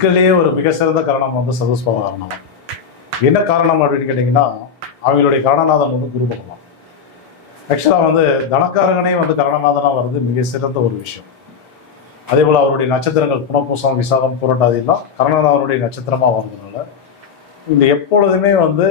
இருக்கிறதுலேயே ஒரு மிக சிறந்த காரணம் வந்து சதுஸ்பாத காரணம். என்ன காரணம் அப்படின்னு கேட்டிங்கன்னா, அவங்களுடைய கரணநாதன் வந்து குரு பகவான். ஆக்சுவலாக வந்து தனக்காரகனே வந்து கரணநாதனாக வர்றது மிக சிறந்த ஒரு விஷயம். அதே போல் அவருடைய நட்சத்திரங்கள் புனர்பூசம், விசாகம், புரட்டாதிலாம் கரணநாதனுடைய நட்சத்திரமாக வர்றதுனால இந்த எப்பொழுதுமே வந்து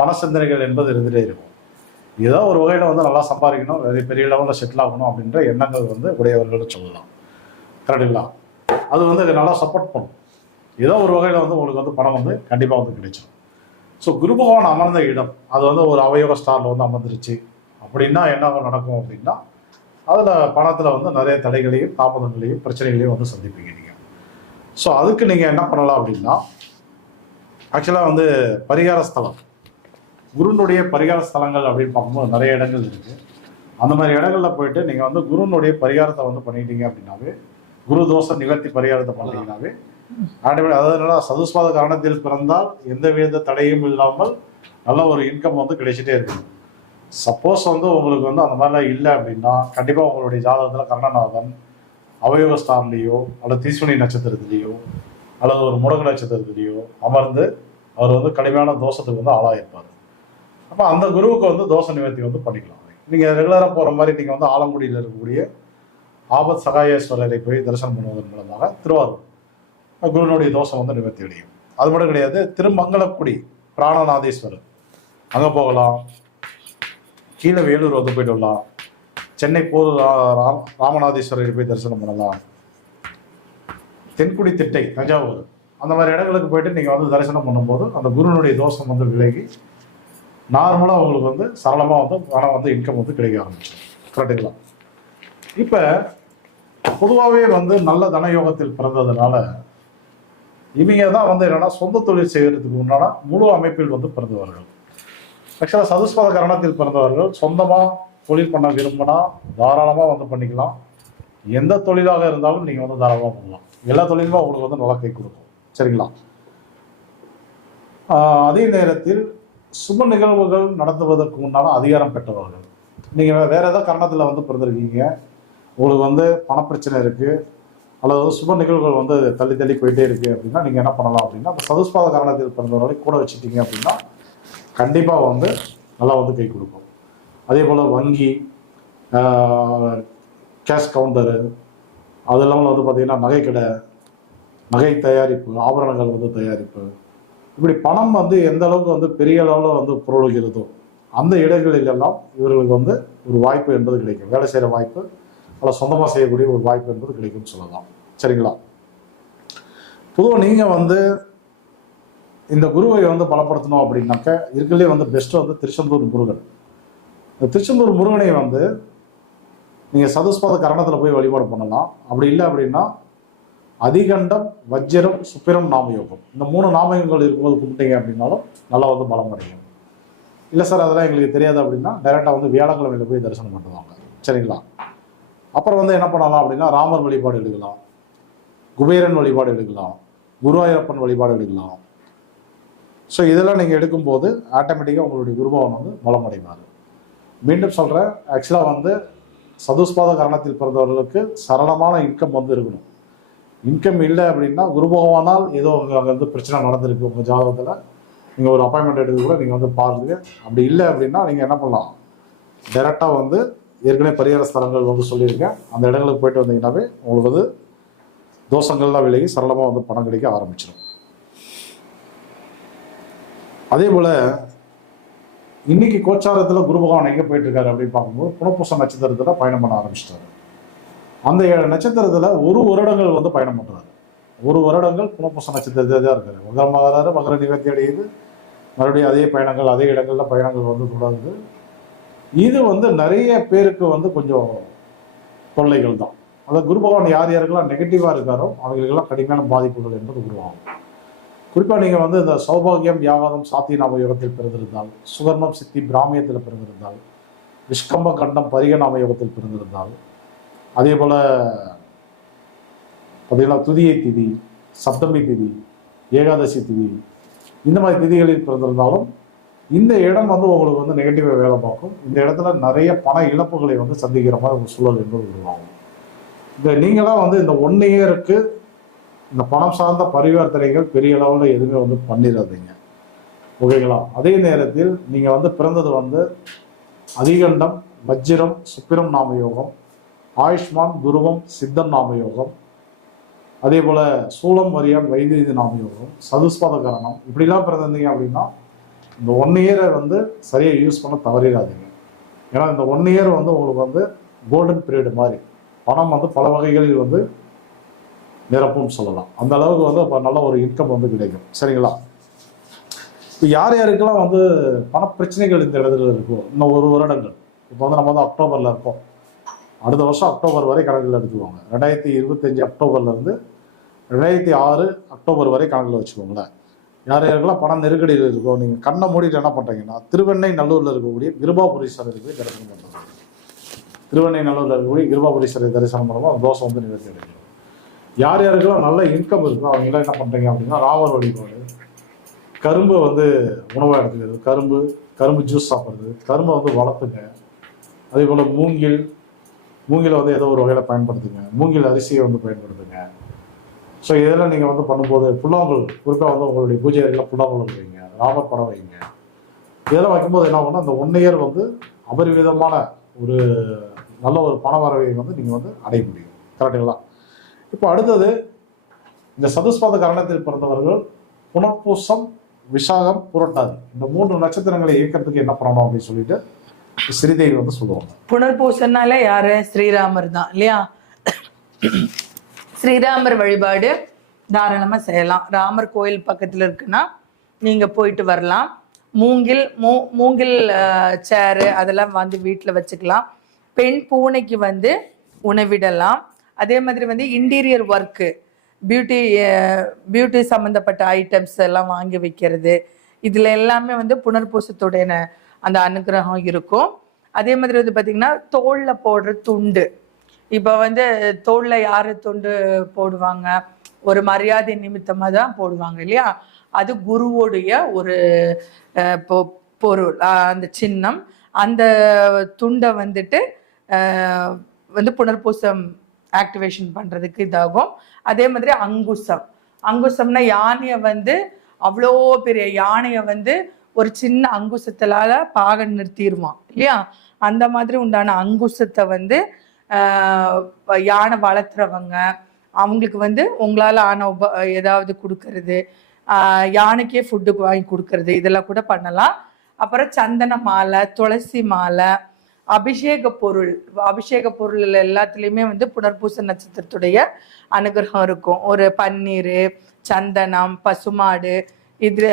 பண சிந்தனைகள் என்பது இருந்துகிட்டே இருக்கும். ஏதோ ஒரு வகையில் வந்து நல்லா சம்பாதிக்கணும், பெரிய லெவலில் செட்டில் ஆகணும் அப்படின்ற எண்ணங்கள் வந்து உடையவர்கள் சொல்லலாம். கரெக்டுங்களா? அது வந்து நல்லா சப்போர்ட் பண்ணும். ஏதோ ஒரு வகையில் வந்து உங்களுக்கு வந்து பணம் வந்து கண்டிப்பாக வந்து கிடைச்சிடும். ஸோ குரு பகவான் அமர்ந்த இடம் அது வந்து ஒரு அவயோக ஸ்டாரில் வந்து அமர்ந்துருச்சு அப்படின்னா என்ன நடக்கும் அப்படின்னா, அதில் பணத்தில் வந்து நிறைய தடைகளையும் தாமதங்களையும் பிரச்சனைகளையும் வந்து சந்திப்பீங்க நீங்கள். ஸோ அதுக்கு நீங்கள் என்ன பண்ணலாம் அப்படின்னா, ஆக்சுவலாக வந்து பரிகார ஸ்தலம், குருனுடைய பரிகார ஸ்தலங்கள் அப்படின்னு பார்க்கும்போது நிறைய இடங்கள் இருக்குது. அந்த மாதிரி இடங்களில் போயிட்டு நீங்கள் வந்து குருனுடைய பரிகாரத்தை வந்து பண்ணிட்டீங்க அப்படின்னாவே, குரு தோஷ நிவர்த்தி பரிகாரத்தை பண்ணிட்டீங்கன்னாவே ஆட்டோமேட்டிக், அதாவது சதுஸ்பாத காரணத்தில் பிறந்தால் எந்த வித தடையும் இல்லாமல் நல்ல ஒரு இன்கம் வந்து கிடைச்சிட்டே இருக்குது. சப்போஸ் வந்து உங்களுக்கு வந்து அந்த மாதிரிலாம் இல்லை அப்படின்னா, கண்டிப்பாக உங்களுடைய ஜாதகத்தில் கர்ணநாதன் அவயோக ஸ்தான்லேயோ அல்லது தீஸ்வனி நட்சத்திரத்திலேயோ அல்லது ஒரு முடக்கு நட்சத்திரத்திலேயோ அமர்ந்து அவர் வந்து கடுமையான தோஷத்துக்கு வந்து ஆளாயிருப்பார். அப்போ அந்த குருவுக்கு வந்து தோஷ நிவர்த்தி வந்து பண்ணிக்கலாம். நீங்கள் ரெகுலராக போகிற மாதிரி நீங்கள் வந்து ஆலங்குடியில் இருக்கக்கூடிய ஆபத் சகாயேஸ்வரரை போய் தரிசனம் பண்ணுவதன் மூலமாக திருவாரூர் குருனுடைய தோஷம் வந்து நிவர்த்தி அடையும். அது மட்டும் கிடையாது, திருமங்கலக்குடி பிராணநாதீஸ்வரர் அங்கே போகலாம், கீழே வேலூர் வந்து போயிட்டு வரலாம், சென்னை போர் ராமநாதீஸ்வரரை போய் தரிசனம் பண்ணலாம், தென்குடி திட்டை தஞ்சாவூர் அந்த மாதிரி இடங்களுக்கு போயிட்டு நீங்கள் வந்து தரிசனம் பண்ணும்போது அந்த குருனுடைய தோஷம் வந்து விலகி நார்மலாக உங்களுக்கு வந்து சரளமாக வந்து பணம் வந்து இன்கம் வந்து கிடைக்க ஆரம்பிச்சிடும். கரெக்டுங்களா? இப்போ பொதுவாகவே வந்து நல்ல தனயோகத்தில் பிறந்ததுனால இவங்க தான் வந்து என்னன்னா சொந்த தொழில் செய்கிறதுக்கு உண்டான முழு அமைப்பில் வந்து பிறந்தவர்கள். ஆக்சுவலாக சதுஸ்பாத கரணத்தில் பிறந்தவர்கள் சொந்தமாக தொழில் பண்ண விரும்பினா தாராளமாக வந்து பண்ணிக்கலாம். எந்த தொழிலாக இருந்தாலும் நீங்கள் வந்து தாராளமாக பண்ணலாம். எல்லா தொழிலுமே உங்களுக்கு வந்து நல்லா கை கொடுக்கும். சரிங்களா? அதே நேரத்தில் சுப நிகழ்வுகள் நடத்துவதற்கு உண்டான அதிகாரம் பெற்றவர்கள். நீங்கள் வேற ஏதாவது கரணத்தில் வந்து பிறந்திருக்கீங்க, உங்களுக்கு வந்து பணப்பிரச்சனை இருக்குது அல்லது சுப நிகழ்வுகள் வந்து தள்ளி தள்ளி போயிட்டே இருக்குது அப்படின்னா நீங்கள் என்ன பண்ணலாம் அப்படின்னா, அந்த சதுஸ்பாத காரணத்தில் பிறந்தவர்களை கூட வச்சுட்டீங்க அப்படின்னா கண்டிப்பாக வந்து நல்லா வந்து கை கொடுக்கும். அதே போல் வங்கி, கேஷ் கவுண்டரு, அது இல்லாமல் வந்து பார்த்திங்கன்னா நகைக்கடை, நகை தயாரிப்பு, ஆபரணங்கள் வந்து தயாரிப்பு, இப்படி பணம் வந்து எந்த அளவுக்கு வந்து பெரிய அளவில் வந்து பொருளுகிறதோ அந்த இடங்களிலெல்லாம் இவர்களுக்கு வந்து ஒரு வாய்ப்பு என்பது கிடைக்கும். வேலை செய்கிற வாய்ப்பு அல்ல சொந்தமாக செய்யக்கூடிய ஒரு வாய்ப்பு என்பது கிடைக்கும்னு சொல்லலாம். சரிங்களா? பொதுவாக நீங்கள் வந்து இந்த குருவை வந்து பலப்படுத்தணும் அப்படின்னாக்க இருக்கிறதே வந்து பெஸ்ட்டு வந்து திருச்செந்தூர் முருகன். இந்த திருச்செந்தூர் முருகனை வந்து நீங்கள் சதுஸ்பாத கரணத்தில் போய் வழிபாடு பண்ணலாம். அப்படி இல்லை அப்படின்னா அதிகண்டம், வஜ்ரம், சுப்பிரம் நாமயோகம் இந்த 3 நாமயங்கள் இருக்கும்போது கும்பிட்டீங்க அப்படின்னாலும் நல்லா வந்து பலம் அடையும். இல்லை சார் அதெல்லாம் எங்களுக்கு தெரியாது அப்படின்னா டைரெக்டாக வந்து வியாழக்கிழமையில் போய் தரிசனம் பண்ணுவாங்க. சரிங்களா? அப்புறம் வந்து என்ன பண்ணலாம் அப்படின்னா ராமர் வழிபாடு எடுக்கலாம், குபேரன் வழிபாடு எடுக்கலாம், குருவாயூரப்பன் வழிபாடு எடுக்கலாம். ஸோ இதெல்லாம் நீங்கள் எடுக்கும்போது ஆட்டோமேட்டிக்காக உங்களுடைய குருபவன் வந்து பலம் அடைவார். மீண்டும் சொல்கிறேன், ஆக்சுவலாக வந்து சதுஸ்பாத கரணத்தில் பிறந்தவர்களுக்கு சரளமான இன்கம் வந்து இருக்கணும். இன்கம் இல்லை அப்படின்னா குரு பகவானால் ஏதோ அங்கே வந்து பிரச்சனை நடந்திருக்கு உங்கள் ஜாதகத்தில், நீங்கள் ஒரு அப்பாயின்மெண்ட் எடுத்து கூட நீங்கள் வந்து பாருங்க. அப்படி இல்லை அப்படின்னா நீங்கள் என்ன பண்ணலாம், டைரெக்டாக வந்து ஏற்கனவே பரிகார ஸ்தலங்கள் வந்து சொல்லியிருக்கேன், அந்த இடங்களுக்கு போயிட்டு வந்தீங்கன்னாவே உங்களுக்கு வந்து தோஷங்கள்லாம் விலகி சரளமாக வந்து பணம் கிடைக்க ஆரம்பிச்சிடும். அதே போல் இன்னைக்கு கோச்சாரத்தில் குரு பகவான் எங்கே போயிட்டு இருக்காரு அப்படின்னு பார்க்கும்போது புனர்பூச நட்சத்திரத்தில் பயணம் பண்ண ஆரம்பிச்சிட்டாரு. அந்த நட்சத்திரத்தில் ஒரு வருடங்கள் வந்து பயணம் பண்ணுறாரு. ஒரு வருடங்கள் புனர்பூச நட்சத்திரத்தில் தான் இருக்காரு. மகரமாகறாரு, மகர நிவர்த்தி அடையுது, மறுபடியும் அதே பயணங்கள் அதே இடங்களில் பயணங்கள் வந்து தொடருது. இது வந்து நிறைய பேருக்கு வந்து கொஞ்சம் தொல்லைகள் தான். அதாவது குரு பகவான் யார் யாருக்கெல்லாம் நெகட்டிவாக இருக்காரோ அவங்களுக்கெல்லாம் கடுமையான பாதிப்புகள் என்பது உருவாகும். குறிப்பாக நீங்கள் வந்து இந்த சௌபாகியம், வியாகாரம், சாத்தியநாம யோகத்தில் பிறந்திருந்தால், சுகர்ணம், சித்தி, பிராமியத்தில் பிறந்திருந்தால், விஷ்கம்ப கண்டம், பரிகநாம யோகத்தில் பிறந்திருந்தால், அதே போல் பார்த்தீங்கன்னா துதியை திதி, சப்தமி திதி, ஏகாதசி திதி, இந்த மாதிரி திதிகளில் பிறந்திருந்தாலும் இந்த இடம் வந்து உங்களுக்கு வந்து நெகட்டிவாக வேலை பார்க்கும். இந்த இடத்துல நிறைய பண இழப்புகளை வந்து சந்திக்கிற மாதிரி ஒரு சூழல் என்பது உருவாகும். இந்த நீங்களாம் வந்து இந்த 1 இயருக்கு இந்த பணம் சார்ந்த பரிவர்த்தனைகள் பெரிய அளவில் எதுவுமே வந்து பண்ணிடாதீங்க, ஓகேங்களா? அதே நேரத்தில் நீங்கள் வந்து பிறந்தது வந்து அதிகண்டம், வஜ்ரம், சுக்கிரம் நாமயோகம், ஆயுஷ்மான், துருவம், சித்தன் நாமயோகம், அதே போல் சூலம், வரியான், வைத்திய நாமயோகம், சதுஸ்பாத கரணம் இப்படிலாம் பிறந்திருந்தீங்க அப்படின்னா இந்த 1 இயரை வந்து சரியாக யூஸ் பண்ண தவறிடாதீங்க. ஏன்னா இந்த 1 இயர் வந்து உங்களுக்கு வந்து கோல்டன் பீரியட் மாதிரி பணம் வந்து பல வகைகளில் வந்து நிரப்பும் சொல்லலாம். அந்த அளவுக்கு வந்து இப்போ நல்ல ஒரு இன்கம் வந்து கிடைக்கும், சரிங்களா? இப்போ யார் யாருக்கெல்லாம் வந்து பணப்பிரச்சனைகள் இந்த இடத்துல இருக்கோ இன்னும் 1 வருடங்கள், இப்போ வந்து நம்ம வந்து அக்டோபரில் இருக்கோம், அடுத்த வருஷம் அக்டோபர் வரை கணக்கில் எடுத்துக்குவாங்க. 2025 அக்டோபர்லேருந்து 2006 அக்டோபர் வரை கணக்கில் வச்சுக்கோங்களேன். யார் யாருக்கெல்லாம் பணம் நெருக்கடியில் இருக்கோ நீங்கள் கண்ணை மூடிட்டு என்ன பண்ணுறீங்கன்னா திருவெண்ணை நல்லூரில் இருக்கக்கூடிய கிருபாபுரீஸ்வரர் போய் தரிசனம் பண்ணுறது. திருவெண்ணை நல்லூரில் இருக்கக்கூடிய கிருபாபுரீஸ்வரர் தரிசனம் பண்ணும்போது அந்த தோஷம் வந்து நிவர்த்தி அடையும். யார் யாருக்கெல்லாம் நல்ல இன்கம் இருக்கோ அவங்களாம் என்ன பண்ணுறீங்க அப்படின்னா ராமர் வழிபாடு, கரும்பு வந்து உணவாக எடுத்துக்கிறது, கரும்பு ஜூஸ் சாப்பிட்றது, கரும்பை வந்து வளர்த்துங்க. அதே போல் மூங்கிலை வந்து ஏதோ ஒரு வகையில் பயன்படுத்துங்க, மூங்கில் அரிசியை வந்து பயன்படுத்துங்க. ஸோ இதெல்லாம் நீங்கள் வந்து பண்ணும்போது புல்லாங்குழல், குறிப்பாக வந்து உங்களுடைய பூஜை அறையில் புல்லாங்குழல் வைங்க, ராமர் படம் வைங்க. இதெல்லாம் வைக்கும்போது என்ன ஆகும்னா அந்த 1 இயர் வந்து அபரிவிதமான ஒரு நல்ல ஒரு பண வரவை வந்து நீங்கள் வந்து அடைய முடியும், கரெக்டுங்களா? இப்போ அடுத்தது இந்த சதுஸ்பாத கரணத்தில் பிறந்தவர்கள் புனர்பூசம், விசாகம், புரட்டாதி இந்த 3 நட்சத்திரங்களை இயக்கிறதுக்கு என்ன பண்ணணும் அப்படின்னு சொல்லிட்டு ஸ்ரீதேவி வந்து சொல்லுவாங்க. புனர்பூசம்னால யாரு? ஸ்ரீராமர் தான் இல்லையா? ஸ்ரீராமர் வழிபாடு தாராளமாக செய்யலாம். ராமர் கோயில் பக்கத்தில் இருக்குன்னா நீங்கள் போயிட்டு வரலாம். மூங்கில் சேரு அதெல்லாம் வந்து வீட்டில் வச்சுக்கலாம். பெண் பூனைக்கு வந்து உணவிடலாம். அதே மாதிரி வந்து இன்டீரியர் ஒர்க்கு, பியூட்டி சம்மந்தப்பட்ட ஐட்டம்ஸ் எல்லாம் வாங்கி வைக்கிறது, இதில் எல்லாமே வந்து புனர்பூசத்துடைய அந்த அனுகிரகம் இருக்கும். அதே மாதிரி வந்து பார்த்திங்கன்னா தோளில் போடுற துண்டு, இப்போ வந்து தோளில் யார் துண்டு போடுவாங்க? ஒரு மரியாதை நிமித்தமாக தான் போடுவாங்க இல்லையா? அது குருவோடைய ஒரு பொருள், அந்த சின்னம். அந்த துண்டை வந்துட்டு வந்து புனர்பூசம் ஆக்டிவேஷன் பண்ணுறதுக்கு இதாகும். அதே மாதிரி அங்குசம்னா யானையை வந்து அவ்வளோ பெரிய யானையை வந்து ஒரு சின்ன அங்குசத்திலால பாக நிறுத்திடுவான் இல்லையா? அந்த மாதிரி உண்டான அங்குசத்தை வந்து யானை வளர்த்துறவங்க அவங்களுக்கு வந்து உங்களால் ஆன ஏதாவது கொடுக்கறது, யானைக்கே ஃபுட்டுக்கு வாங்கி கொடுக்கறது, இதெல்லாம் கூட பண்ணலாம். அப்புறம் சந்தன மாலை, துளசி மாலை, அபிஷேக பொருள் எல்லாத்துலேயுமே வந்து புனர்பூச நட்சத்திரத்துடைய அனுகிரகம் இருக்கும். ஒரு பன்னீர், சந்தனம், பசுமாடு, இது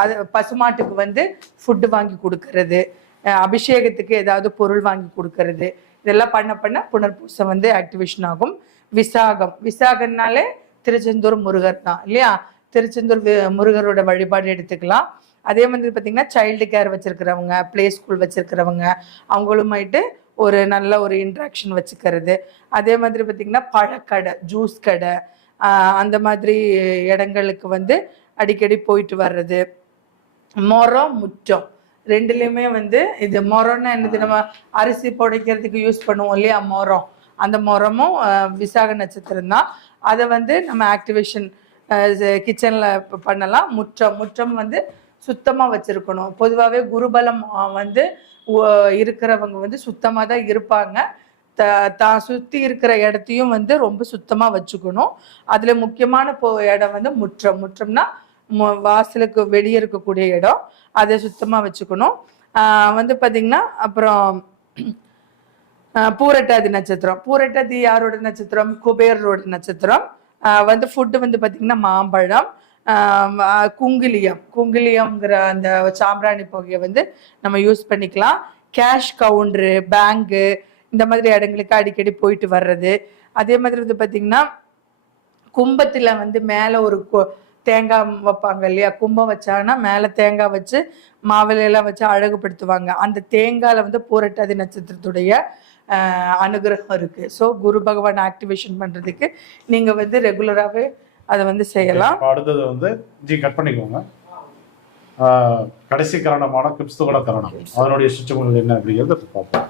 அது பசுமாட்டுக்கு வந்து ஃபுட்டு வாங்கி கொடுக்கறது, அபிஷேகத்துக்கு ஏதாவது பொருள் வாங்கி கொடுக்கறது, இதெல்லாம் பண்ண புனர்பூசம் வந்து ஆக்டிவேஷன் ஆகும். விசாகம்னாலே திருச்செந்தூர் முருகர் தான் இல்லையா? திருச்செந்தூர் முருகரோட வழிபாடு எடுத்துக்கலாம். அதே மாதிரி பார்த்தீங்கன்னா சைல்டு கேர் வச்சிருக்கிறவங்க, பிளே ஸ்கூல் வச்சிருக்கிறவங்க அவங்களுமாயிட்டு ஒரு நல்ல ஒரு இன்ட்ராக்ஷன் வச்சுக்கிறது. அதே மாதிரி பார்த்தீங்கன்னா பழக்கடை, ஜூஸ் கடை, அந்த மாதிரி இடங்களுக்கு வந்து அடிக்கடி போயிட்டு வர்றது. மரம், முற்றம் ரெண்டுலேயுமே வந்து இது மரம்னா என்னது? நம்ம அரிசி புடைக்கிறதுக்கு யூஸ் பண்ணுவோம் இல்லையா மரம், அந்த மரமும் விசாக நட்சத்திரம் தான். அதை வந்து நம்ம ஆக்டிவேஷன் கிச்சனில் பண்ணலாம். முற்றம் வந்து சுத்தமாக வச்சுருக்கணும். பொதுவாகவே குருபலம் வந்து இருக்கிறவங்க வந்து சுத்தமாக தான் இருப்பாங்க. தான் சுற்றி இருக்கிற இடத்தையும் வந்து ரொம்ப சுத்தமாக வச்சுக்கணும். அதில் முக்கியமான இடம் வந்து முற்றம்னா வாசலுக்கு வெளியே இருக்கக்கூடிய இடம், அதை சுத்தமாக வச்சுக்கணும். வந்து பார்த்திங்கன்னா அப்புறம் பூரட்டாதி நட்சத்திரம். பூரட்டாதி யாரோட நட்சத்திரம்? குபேரோட நட்சத்திரம். வந்து ஃபுட்டு வந்து பார்த்திங்கன்னா மாம்பழம், குங்கிலியம்ங்கிற அந்த சாம்பிராணி புகையை வந்து நம்ம யூஸ் பண்ணிக்கலாம். கேஷ் கவுண்டரு, பேங்கு இந்த மாதிரி இடங்களுக்கு அடிக்கடி போயிட்டு வர்றது. அதே மாதிரி வந்து பார்த்திங்கன்னா கும்பத்தில் வந்து மேலே ஒரு தேங்காய் வைப்பாங்க இல்லையா? கும்பம் வச்சாங்கன்னா மேலே தேங்காய் வச்சு மாவிலையெல்லாம் வச்சு அழகுபடுத்துவாங்க. அந்த தேங்காயில் வந்து பூரட்டாதி நட்சத்திரத்துடைய அனுகிரகம் இருக்குது. ஸோ குரு பகவான் ஆக்டிவேஷன் பண்ணுறதுக்கு நீங்கள் வந்து ரெகுலராகவே அதை வந்து செய்யலாம். அடுத்தது வந்து கட் பண்ணிக்கோங்க. கடைசி கரணமான கிறிஸ்துவ கரணம், அதனுடைய சுற்றுமுறை என்ன அப்படிங்கிறது பார்ப்போம்.